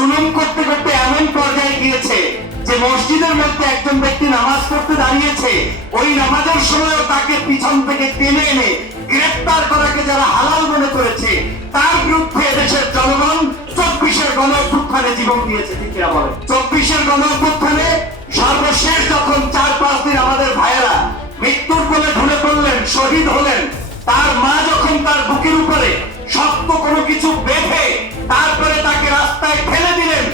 জুলুম করতে করতে এমন পর্যায়ে গিয়েছে যে মসজিদের মধ্যে একজন ব্যক্তি নামাজ পড়তে দাঁড়িয়েছে। ওই নামাজের সময়ও তাকে পিছন থেকে টেনে এনে গ্রেফতার করাকে যারা হালাল মনে করেছে, তার বিরুদ্ধে দেশের জনগণ চব্বিশের গণ জীবন দিয়েছে, ঠিক কিনা বলে চব্বিশের গণ সর্বশেষ যখন চার, পাঁচ দিন আমাদের ভাইয়েরা মৃত্যুর কোলে ঢুলে পড়লেন, শহীদ হলেন, তার মা যখন তার বুকের উপরে শক্ত কোনো কিছু বেঁধে তারপরে তাকে রাস্তায় ফেলে দিলেন।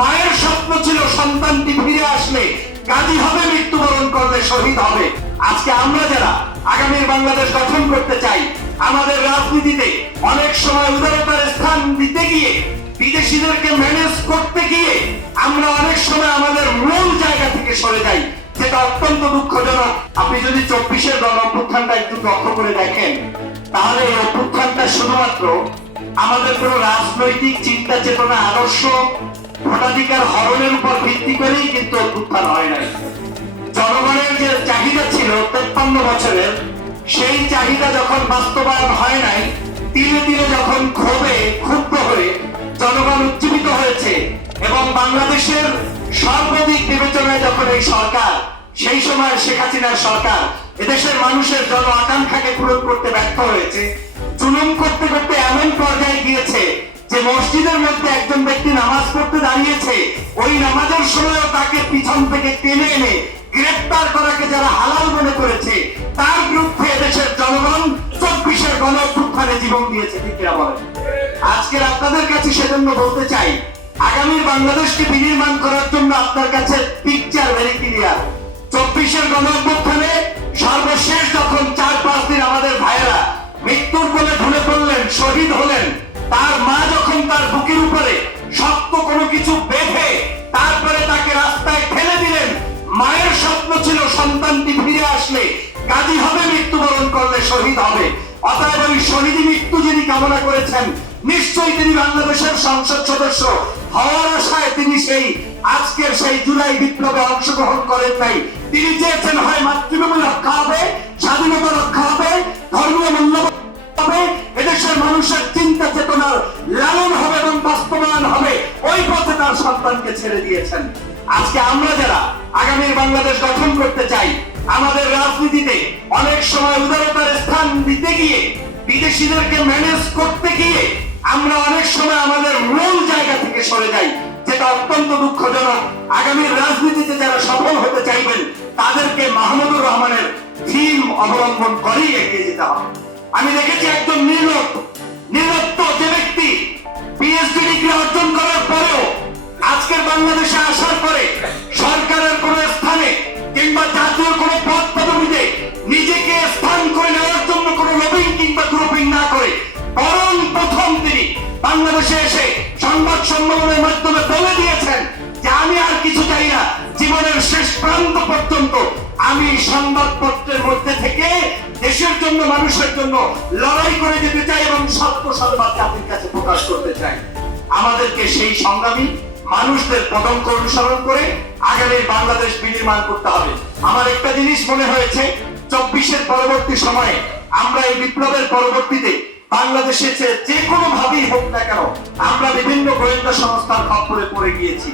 মায়ের স্বপ্ন ছিল সন্তানটি ফিরে আসলে কাজী হবে, মৃত্যুবরণ করলে শহীদ হবে। আজকে আমরা যারা আগামীর বাংলাদেশ গঠন করতে চাই, আমাদের রাজনীতিতে অনেক সময় উদারতার স্থান দিতে গিয়ে, বিদেশিদেরকে ম্যানেজ করতে গিয়ে, আমরা অনেক সময় আমাদের মূল জায়গা থেকে সরে যাই, যেটা অত্যন্ত দুঃখজনক। আপনি যদি চব্বিশের গণ অভ্যুত্থানটা একটু লক্ষ্য করে দেখেন, তাহলে এই অভ্যুত্থানটা শুধুমাত্র আমাদের কোনো রাজনৈতিক চিন্তা চেতনা, আদর্শ, ভোটাধিকার হরণের উপর ভিত্তি করেই কিন্তু অভ্যুত্থান হয় নাই। জনগণের যে চাহিদা ছিল তেপ্পান্ন বছরের, সেই চাহিদা যখন বাস্তবায়ন হয় নাই, ধীরে ধীরে যখন ক্ষোভে ক্ষুব্ধ হয়ে জনগণ উজ্জীবিত হয়েছে এবং বাংলাদেশের সর্বাধিক বিবেচনায় যখন এই সরকার, সেই সময় শেখ হাসিনার সরকার এদেশের মানুষের জন আকাঙ্ক্ষাকে পূরণ করতে ব্যর্থ হয়েছে। জুলুম করতে করতে এমন পর্যায়ে গিয়েছে যে মসজিদের মধ্যে একজন ব্যক্তি নামাজ পড়তে দাঁড়িয়েছে। ওই নামাজের সময়ও তাকে পিছন থেকে টেনে এনে গ্রেফতার করাকে যারা হালাল মনে করেছে, তার বিরুদ্ধে দেশের জনগণ চব্বিশের গণ অভ্যুত্থানে জীবন দিয়েছে কিনা বলেন? আজকের আপনাদের কাছে সেজন্য বলতে চাই, আগামীর বাংলাদেশকে বিনির্মাণ করার জন্য আপনার কাছে পিকচার ভেরি ক্লিয়ার চব্বিশের গণ অভ্যুত্থানে বুকের উপরে শক্ত কোনো কিছু বেঁধে তারপরে তাকে রাস্তায় ফেলে দিলেন। মায়ের স্বপ্ন ছিল সন্তানটি ফিরে আসলে। কাজী হবে, মৃত্যুবরণ করলে শহীদ হবে। অতএব ওই শহীদ মৃত্যু যিনি কামনা করেছেন, নিশ্চয়ই তিনি বাংলাদেশের সংসদ সদস্য। হওয়ার আশায় তিনি সেই আজকের সেই জুলাই বিপ্লবে অংশগ্রহণ করেন নাই। তিনি চেয়েছেন হয় মাতৃভূমি রক্ষা হবে, স্বাধীনতা রক্ষা হবে, ধর্মীয় মূল্যবোধ সন্তানকে ছেড়ে দিয়েছেন। আজকে আমরা যারা আগামীর বাংলাদেশ গঠন করতে চাই, আমাদের রাজনীতিতে অনেক সময় উদারতার স্থান দিতে গিয়ে, বিদেশিদেরকে ম্যানেজ করতে গিয়ে আমরা অনেক সময় আমাদের মূল জায়গা থেকে সরে যাই, যেটা অত্যন্ত দুঃখজনক। আগামীর রাজনীতিতে যারা সফল হতে চাইবেন, তাদেরকে মাহমুদুর রহমানের থিম অবলম্বন করেই এগিয়ে যেতে হবে। আমি দেখেছি একজন নির্লভ নির্লপ্ত যে ব্যক্তি পিএইচডি ডিগ্রি অর্জন করার পরেও আজকের বাংলাদেশে আসার পরে সরকারের কোন স্থানে কিংবা জাতীয় কোন পদ পদবিতে নিজেকে স্থান করে নেওয়ার জন্য কোন লবিং কিংবা গ্রুপিং না করে, বরং প্রথম তিনি বাংলাদেশে এসে সংবাদ সম্মেলনের মাধ্যমে বলে দিয়েছেন যে আমি আর কিছু চাই না, জীবনের শেষ প্রান্ত পর্যন্ত আমি সংবাদপত্রের মধ্যে থেকে দেশের জন্য, মানুষের জন্য লড়াই করে যেতে চাই এবং সত্য সংবাদ জাতির কাছে প্রকাশ করতে চাই। আমাদেরকে সেই সংগ্রামী মানুষদের পদঙ্ক অনুসরণ করে আগামীর বাংলাদেশ বিনির্মাণ করতে হবে। আমার একটা জিনিস মনে হয়েছে, চব্বিশের পরবর্তী সময়ে আমরা এই বিপ্লবের পরবর্তীতে বাংলাদেশে যে- কোনো ভাবেই হোক না কেন, আমরা বিভিন্ন গোয়েন্দা সংস্থার খপ্পরে পড়ে গিয়েছি।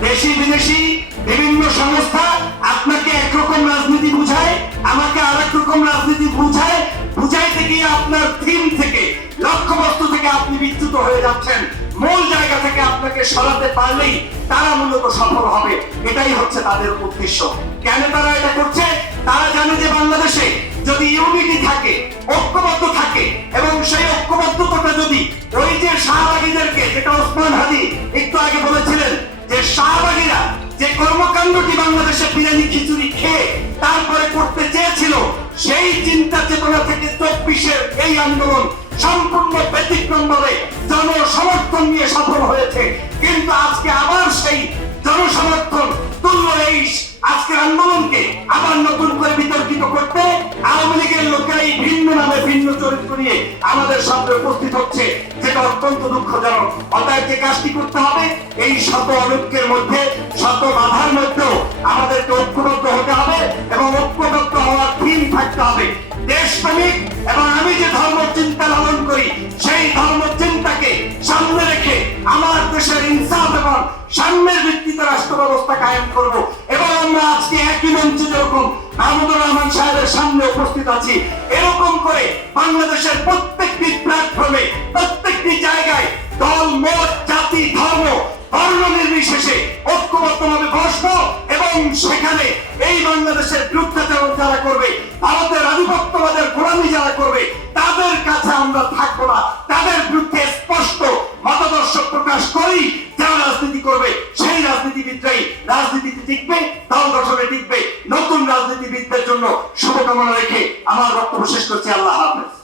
দেশি বিদেশি বিভিন্ন সংস্থা আপনাকে একরকম রাজনীতি বুঝায়, আমাকে আরেক রকম রাজনীতি বুঝায়, বুঝাইতে গিয়ে আপনার থিম থেকে, লক্ষ্যবস্তু থেকে আপনি বিচ্যুত হয়ে যাচ্ছেন। মূল জায়গা থেকে আপনাকে সরাতে পারলেই তারা মূলত সফল হবে। এটাই হচ্ছে তাদের উদ্দেশ্য। কেন তারা এটা করছে? তারা জানে যে বাংলাদেশে যদি ইউনিটি থাকে, ঐক্যবদ্ধ থাকে, এবং সেই ঐক্যবদ্ধতাটা যদি ওই যে শাহবাগীদেরকে, যেটা ওসমান হাদি একটু আগে বলেছিলেন যে শাহবাগীরা যে কর্মকাণ্ডটি বাংলাদেশে বিরিয়ানি খিচুড়ি খেয়ে তারপরে করতে চেয়েছিল, সেই চিন্তা চেতনা থেকে চব্বিশের এই আন্দোলন সম্পূর্ণ ব্যতিক্রম ভাবে জনসমর্থন নিয়ে সফল হয়েছে। কিন্তু আজকে আবার সেই জনসমর্থন তুল্য এই আজকের আন্দোলনকে আবার নতুন করে বিতর্কিত করতে আওয়ামী লীগের লোকেরাই ভিন্ন নামে ভিন্ন চরিত্র নিয়ে আমাদের সামনে উপস্থিত হচ্ছে। যেটা অত্যন্ত দুঃখজনক। অতএব যে কাজটি করতে হবে, এই শত অনৈক্যের মধ্যে, শত বাধার মধ্যেও আমাদেরকে ঐক্যবদ্ধ হতে হবে এবং সাম্যের ভিত্তিতে রাষ্ট্র ব্যবস্থা কায়েম করব। এবং আমরা আজকে একই মঞ্চে যেরকম মাহমুদুর রহমান সাহেবের সামনে উপস্থিত আছি, এরকম করে বাংলাদেশের প্রত্যেকটি প্ল্যাটফর্মে প্রত্যেকটি জায়গায় দল, মত, জাতি, ধর্ম বর্ণ নির্বিশেষে ঐক্যবদ্ধভাবে এবং সেখানে এই বাংলাদেশের বিরুদ্ধাচরণ যারা করবে, ভারতের আধিপত্যবাদের গোলামি যারা করবে, তাদের কাছে আমরা থাকব না। জন্য শুভকামনা রেখে আমার বক্তব্য শেষ করছি। আল্লাহ হাফেজ।